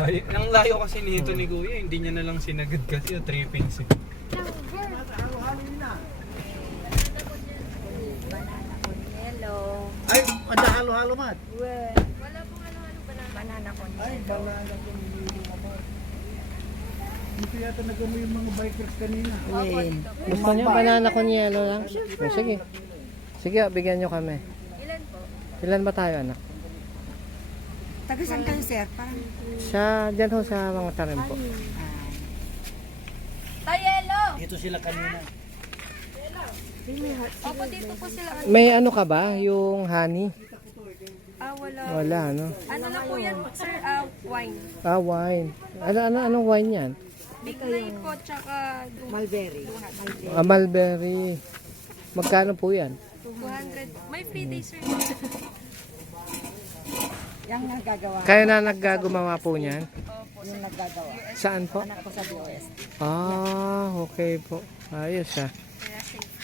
Ang layo kasi nito ni Kuya, hindi niya na lang sinagad kasi o 3 pins eh. Banana con yelo. Ay, ada halo-halo mat. Wala pong halo-halo banana con Ay, yelo. banana con yelo naman. Dito yata nagano yung mga bikers kanina. Gusto niyo banana con yelo lang? Sige. Sige, bigyan niyo kami. Ilan po? Ilan ba tayo, anak? Taga saan kayo, sir? Parang... Diyan ho sa mga tarim po. Tayelo! Dito sila kanina. Opo, dito po sila. May ano ka ba? Yung honey? Wala. Wala, ano? Ano na po yan, sir? Wine. Wine. Anong wine yan? Big night po, tsaka... Mulberry. Mulberry. Magkano po yan? 200. May free day, sir. Yang nagagawa, Kayo na naggagawa po niyan? yung nagagawa. Saan po? Anak ko sa DOS. Okay po. Ayos ah.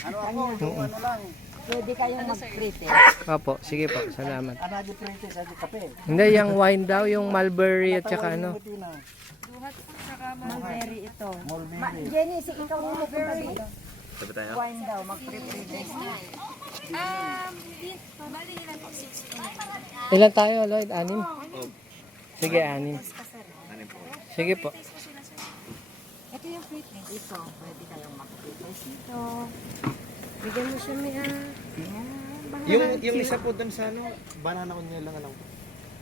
Ano ako, yung ano lang. Pwede kayong mag-pretest. Opo, sige po. Salamat. Anadi pretest, adi kape. Hindi, yung wine daw, yung mulberry at saka ano. Duhat po, tsaka Mulberry ito. Mulberry. Jenny, si ikaw mo mulberry. Wine daw, mag-pretest. Bali ilan po? 6 po. Ilan tayo, Lloyd? 6? Sige, 6. Sige po. Ito yung pretest. Ito, pwede kayong mag-pretest ito. Bigyan mo siya may Yung isa po doon sa ano, banana con yelo lang.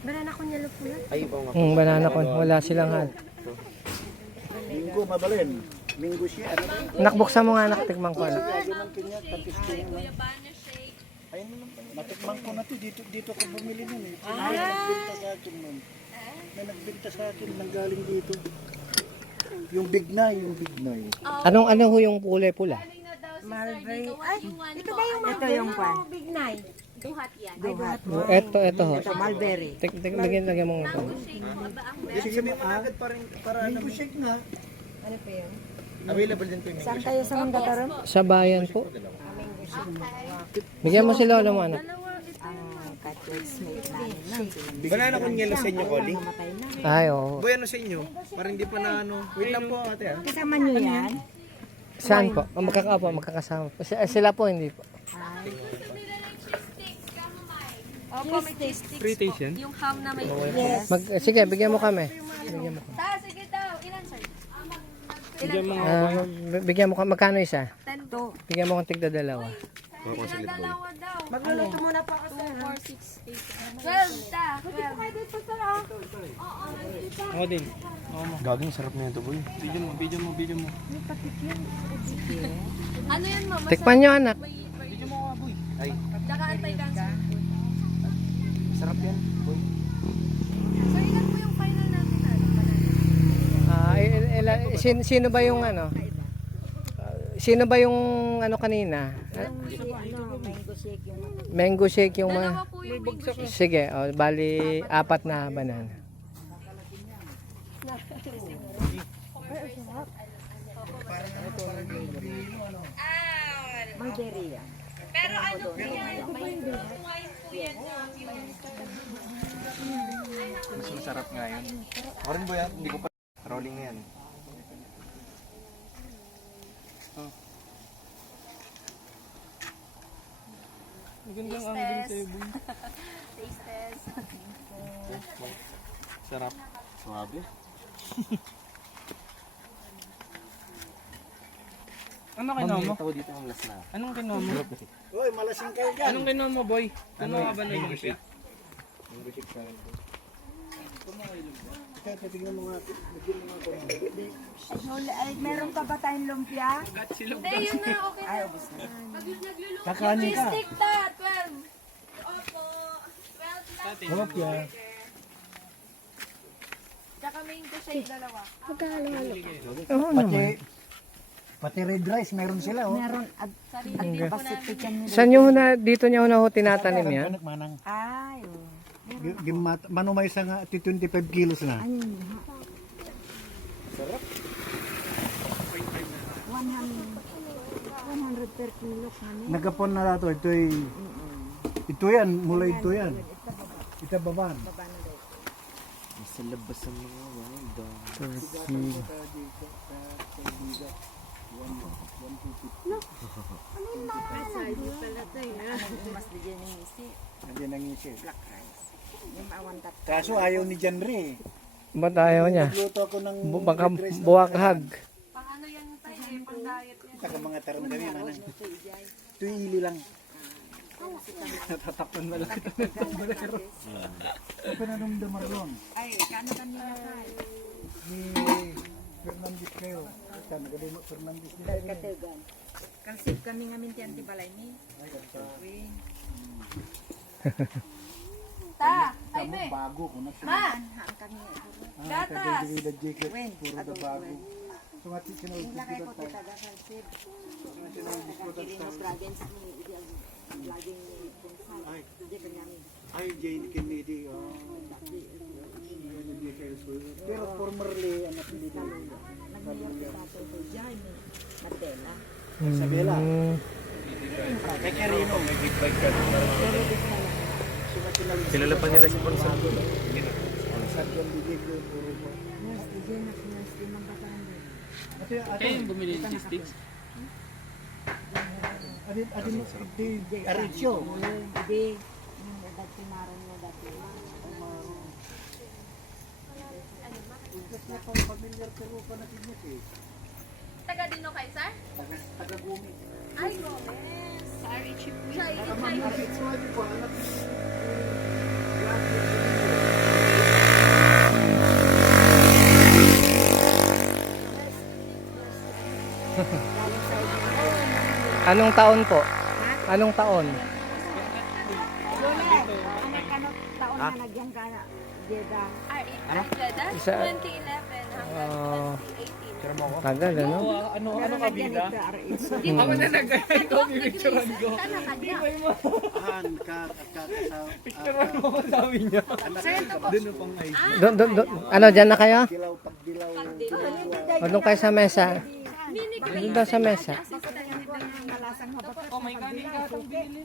banana con yelo po yan. Ay, po nga. Banana con. Wala silang hal. Minggo, mabalin. Minggo siya. Ano ba? Nakbuksan mo nga, naktikman ko. Anak. Ayun na lang. Natikman ko na to. Dito ko bumili nun eh. May nagbinta sa akin nun. May nagbinta sa akin nang galing dito. Yung big na, yung big na. Ano ho yung kulay pula? Mulberry. Ay, Ito ba yung ito yung pan. big night? Duhat yan. Duhat. Ito ho. Ito, mulberry. Lagyan mo ito. Ibig sabihin mo agad para ano. Minggo shake nga. Ano po yun? Available din po yung Saan kayo sa Mandataram? Sa bayan po. Bigyan mo si Lola mo, anak. Cottage snake namin lang. banana con yelo sa inyo, Collie. Mamatay na. Ay, oo. Boy, ano sa inyo? Para hindi pa na ano. Wait lang po ate ah. Kasama nyo yan? Saan po? Magkakasama po. Sila po, hindi po. Opo, may cheese sticks Free taste po. yan? Yung ham na may Yes. Sige, bigyan mo kami. Bigyan mo kami. sige daw. Ilan, sir? Bigyan mo Bigyan mo kami. Magkano isa? 10 to. Bigyan mo kong tigda dalawa. Dalawa daw. Magluluto muna pa ako sa 2, 4, 6, 8. 12 ta. 12. Ako din. Gagawin, sarap na ito, boy. Video mo. Ano yan, mama? Tikman nyo, anak. Video mo nga, boy. Ay, Tsaka anti-cancer. sarap yan, boy. So, ilan po yung final natin? Sino ba yung ano? Sino ba yung ano kanina? mango shake yung Mango shake yung Dalawa po yung mango shake. Sige, bali 4 na banana. mulberry yan. Pero ano po yan? Wine po yan. Mas masarap nga yun. Ako rin, boy, ah. Hindi ko pa rolling na yan. Magandang ano din sa'yo, boy. Taste test. Sarap. Suwabe. Ano kinuha mo? Ito dito ang last na. Anong kinuha mo? Uy, malasing kayo dyan. Anong kinuha mo, boy? Ano ka ba na yung shake? Kaya titignan mo nga. Bigyan mo nga ako. Ay, meron pa ba tayong lumpia? Hindi, yun na. Okay Ay, na. ubos na. Kakanin ka. Stick ta. 12. Opo. 12 lang. Hop yan. Tsaka mango shake dalawa. Oo naman. Pati red rice, meron sila. Oh. Meron at Sarili po namin. chicken nila. Saan nyo dito nyo na ho tinatanim yan? Manang. Ay, oh. Manumay sa nga, 25 kilos na. Ano yun? 100 per kilo kami. Nagapon na nato. Ito yan, mula ito yan. Ito baban. Sa labas ng mga wild dog. Turkey. Mas bigyan ng isi. Nandiyan ang isi. Black rice. Yung awan tat. Kaso ayaw ni Janre. Ba't ayaw niya? Nagluto ako ng Baka fried rice na buwaghag. Pang ano yan tayo eh, pang diet yan. Taka mga tarong kami manang. Tuili lang. Natatakpan mo lang ito. Ano pa nanumdaman ron? Ay, kano kanina tayo? Ni Fernandez kayo. Ika, nagalimo Fernandez nila. Katugan. Kalsip kami nga minti antibalay ni. Uy. Ta, ay me. Bago ko na siya. Ma, Haan kami. gatas. Kagay the jacket. Wen, Puro na bago. So nga sinawag Yung lakay ko ko taga kalsip. Nakakirinos province ni ideal. Laging ni Punsay. Hindi pa namin. Ay, Jane Kennedy. Pero formerly, anak nila. Nag-New York sa tayo ko dyan ni Matela. Isabela. Mm. Kay Carino. May big bike ka. Kilala pa nila si Ponson. Sadyang bibig ko. Puro mo. Nurse, DJ na nurse din ng Batangan. Kayo yung bumili ng cheese sticks? Adin, Aricio. Hindi. Yung edad timaron mo dati. Familiar ka ro pa natin niya eh. Taga dino kay sir? Taga-gumi. Ay, Gomez. Sorry, chip. Siya, Kapit mo ito po. Anak Anong taon po? Anong taon? Ano taon na nagyang ka na? Jeda. Jeddah, Isa- 2011 hanggang 2018. Tagal, ano? Ano kabila? Ako na ikaw pipicturean ko. Sana kanya. Picturean mo ko sabi niya. Doon pang ice. Ano, dyan na kayo? dilaw, pagdilaw. O doon kayo sa mesa? Doon daw sa mesa. Oh my God, yung gatang binili.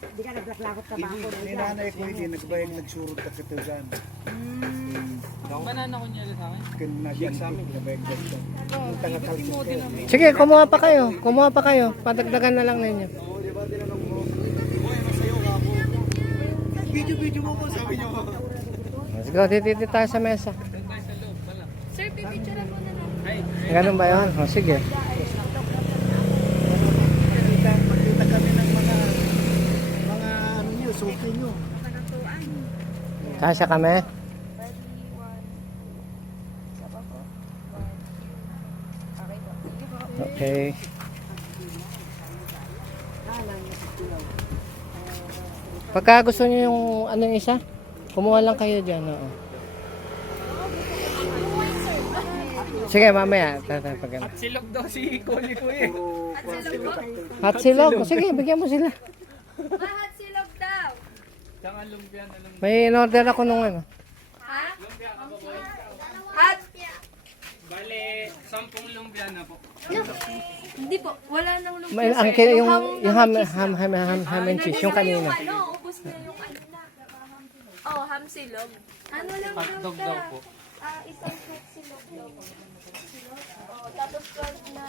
Hindi ka naglaklakot ka ba ako? Ni nanay ko hindi nagbayang nagsurot ka katugan. Banana ko niya sa akin. Kinagyan sa amin. Nabayang gasta. Yung taga-talsik kayo. Sige, kumuha pa kayo. Kumuha pa kayo. Padagdagan na lang ninyo. Video mo ko sabi niyo. Sige, tititi tayo sa mesa. Sir, pipicture ako na lang. Ganun ba yun? O, sige. Makita kami ng mga ano niyo, suki niyo. Kasya kami? Okay. Pagka gusto niyo yung anong isa, kumuha lang kayo dyan. Oo. Sige, mamaya. At silog daw si Koli ko eh. Hot silog. Sige, bigyan mo sila. Mahat silog daw. Tsaka lumpia na lang. May in-order ako nung ano. Ha? Hat? Bale, 10 lumpia na po. Hindi po, wala nang lumpia. May, ang, sir. ham and cheese, yung kanina. Yung ano, ubos na yung kanina. Oh, ham silog. Ano lang Hotdog daw daw ka? po. Isang hot silog daw. Oh, tapos 12 na.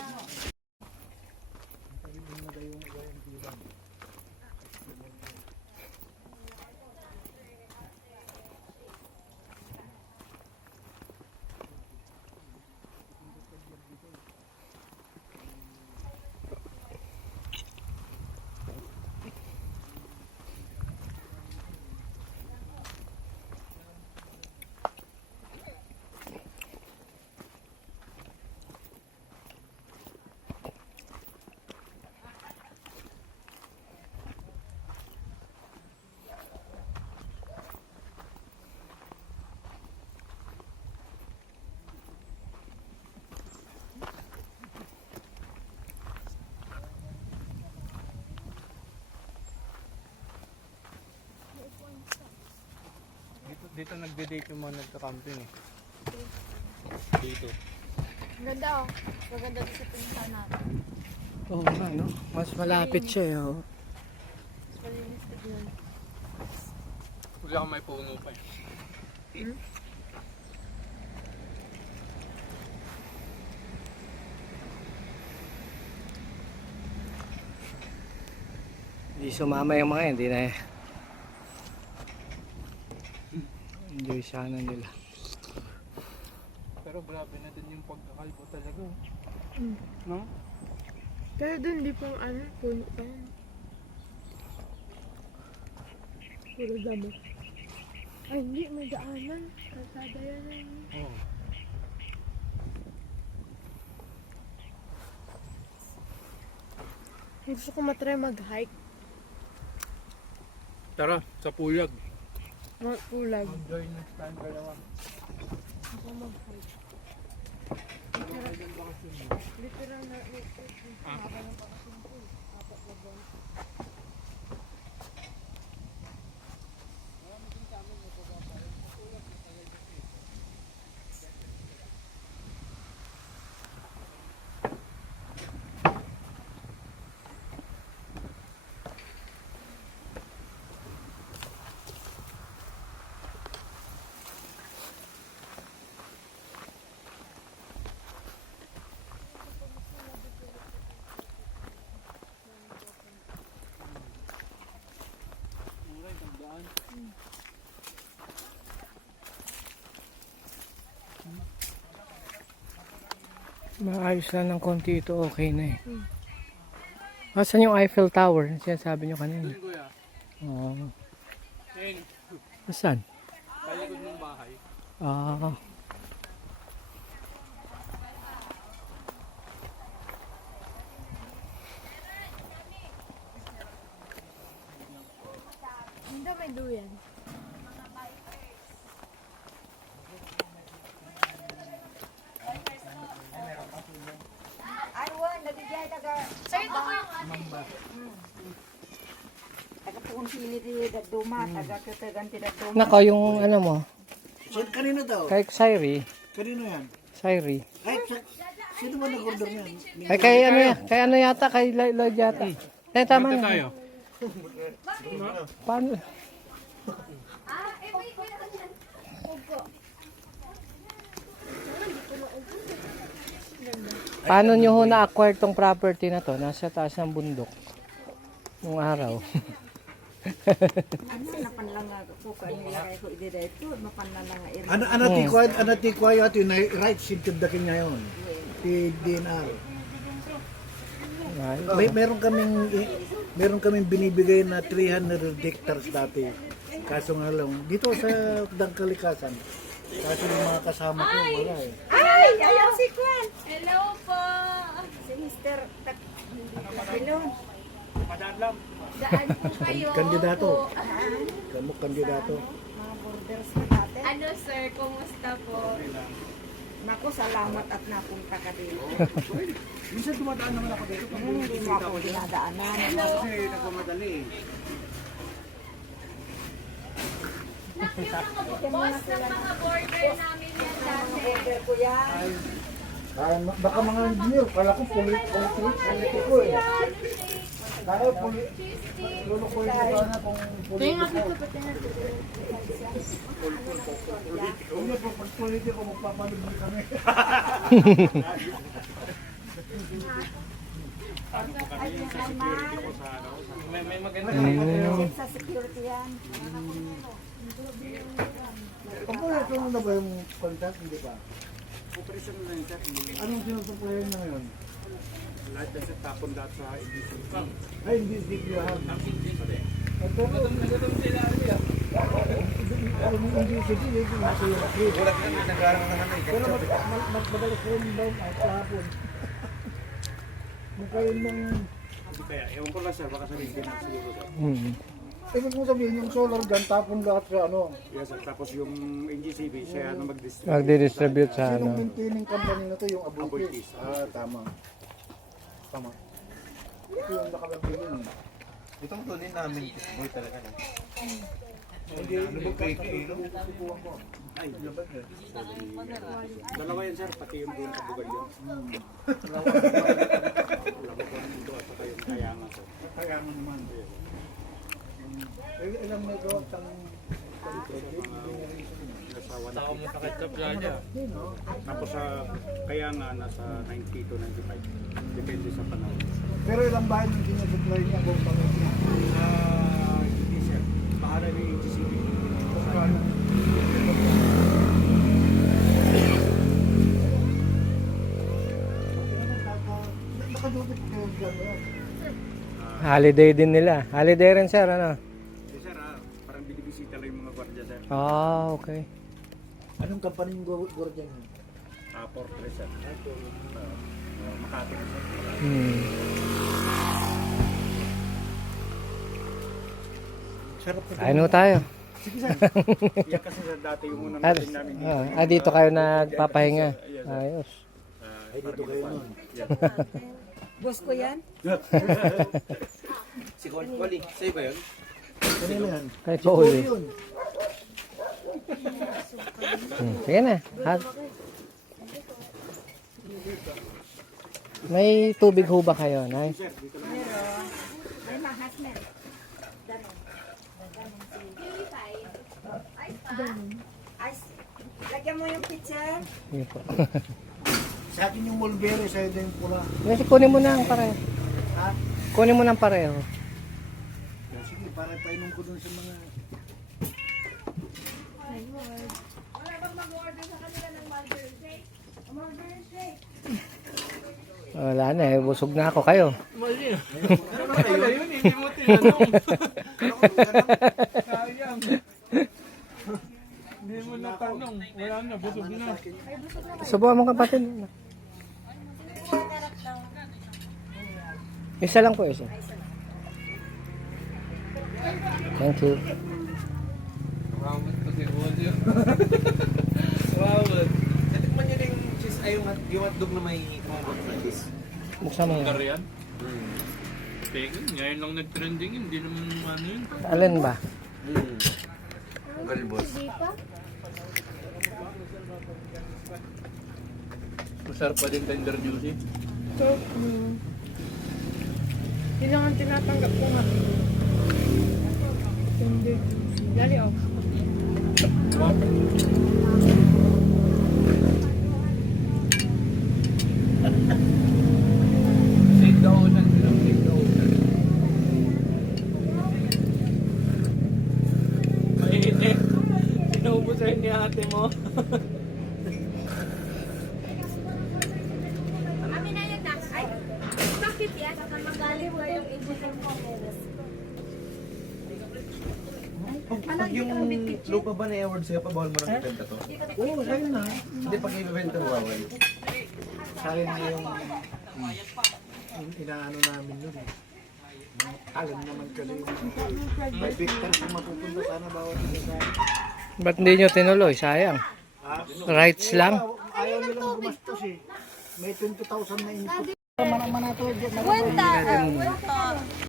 Dito nagde-date yung mga nagka-camping eh. Dito. Ganda oh. Maganda din sa pinuntahan natin. Oo nga, no? Mas malapit siya, eh, oh. Mas malinis tignan. Huwag ako may puno pa eh. Hindi sumama yung mga yan, hindi na enjoy sana nila. Pero grabe na din yung pagkakalbo talaga. No? Pero dun, di pang ano, puno pa yan. Puro damo. Ay, hindi, may daanan. Kalsada yan. Oo. Gusto ko matry mag-hike. Tara, sa puyag. Pulag. Enjoy next time dalawa. Ako mag-hike. Literal na haba ng bakasyon ko. 4 na buwan. Maayos lang ng konti ito, okay na eh. Asan yung Eiffel Tower? Sinasabi nyo kanina. Kuya, Oo. ayun, Asan? palikod ng bahay. Ah. Hindi may duyan. Arwan, nabigay taga... Sir, ito po yung ate. Taga puong sili di daduma, taga kataganti daduma. Nako, yung ano mo, Kanino daw? kay Sairi. Kanino yan? Sairi. Ay, sino ba nag-order niyan? Ay, kay ano yata, kay Lloyd yata. Eh, tama Punta na. tayo. Paano? Paano nyo ho na-acquire tong property na to? Nasa taas ng bundok. Nung araw. Ano, napanlang nga po ka, nilagay ko ito, mapanlang nga ito. Anatikwa yata yung rights sintindakin niya yun. Si DNR. Meron kaming binibigay na 300 hectares dati. Kaso nga lang, dito sa Dangkalikasan. Kaso yung mga kasama ko, wala eh. Ay! Ayaw si Kwan! Hello po! Si Mr. Hello. Daan po kayo. Kandidato. Po. Kamuk kandidato. Mga borders na natin. Ano sir, kumusta po? Naku, salamat at napunta ka dito. Minsan dumadaan naman ako dito. Hindi mo ako dinadaanan. Kasi nagmamadali eh. Boss ng mga border namin yan dati. Order ko yan. Baka mga engineer, kala ko politiko eh. Kala ko politiko na kung politiko. Kung na po pag politiko, magpapalubog kami. May maganda. Sa security yan. Pampalito na ba yung contact, hindi pa? Operation na yun, sir. Anong sinusuplayan na ngayon? Lahat kasi tapon lahat sa EDCP. Ay, hindi DPR. Ito, Nagutom sila rin. hindi sige, hindi nasa yung trip. Wala ka na nag-aaral na naman. Pero madalas ko yung down at kahapon. Magkaroon ng... Kaya, ewan ko lang sir, baka sabihin din ang siguro sir. Ibig mo sabihin yung solar gun, tapon lahat sa ano. Yes sir, tapos yung NGCB, siya ano mag-distribute. Magdi-distribute sa Sinong ano. maintaining company na to, yung Abultis. Abultis? Tama. Tama. Ito yung nakalagay yun. Itong tunin namin, boy talaga na. Hindi, ano ba kayo? Ay, dalawa yan sir, pati yung doon kabugal yun. Dalawa ko dito at saka yung kayangan sir. Kaya mo naman. Ilang megawatt ang Nasa Saka mo sa ketchup dyan. Tapos kaya nga nasa 90 to 95. Depende sa panahon. Pero ilang bahay yung sinusupply niya buong Pangasinan? Hindi sir. Bahala na yung GCB. Nakadupit kayo dyan. Holiday din nila. Holiday rin sir, ano? Hindi sir, parang binibisita lang yung mga gwardiya sir. Ah, okay. Anong kampanin yung gwardiyan niyo? Fortress sir. Makati sir. Sarap na. Kain ho tayo. Sige sir. Yan kasi sir, dati yung unang Ah, meeting namin dito. dito kayo nagpapahinga. Ayos. Ay, dito kayo nun. Boss ko yan? Si Wally, sa'yo ba yun? Kanina yan. Kahit pa uli. Yun. Sige na. May tubig ho ba kayo, Nay? Ay, mahas na. Ice. Lagyan mo yung picture. Sige po. Sa akin yung mulberry, sa'yo din yung pula. Kasi kunin mo na ang pareho. Ha? Kunin mo na ang pareho. Sige, para painom ko dun sa mga... Wala na eh. Busog na ako kayo. Mali. Ano pala yun? Hindi mo tinanong. Sayang. Hindi mo natanong. Wala na, busog na. Subukan mo kapatid. Isa lang po, isa. Thank you. Rawat pa si Wally. Rawat. Natikman niyo din yung cheese, ay yung hotdog na may kumabot na cheese. Buksan mo yan. Korean? Tingin, ngayon lang nag-trending yun. Hindi naman ano yun. Alin ba? Galbos. Hindi pa? Masarap pa din tender juicy. So, yun lang ang tinatanggap ko nga. Hindi. Dali, oh. Save the ocean sila. Save the ocean. Mainit. Sinuubos sa'yo ni ate mo. Kami na yung tax. Ay, bakit yan? Magaling mo yung ibutang ko. Pag yung lupa ba na award sa'yo, pabawal mo lang ibenta to? Oo, sa'yo na. Hindi, pag ibibenta mo, bawal. Sayang na yung inaano namin nun eh. Alam naman kasi may victor kung mapupunta sana bawat isa sa akin. Ba't hindi nyo tinuloy? Sayang. Rights lang. Ayaw nilang gumastos eh. May 20,000 na input. Kwenta.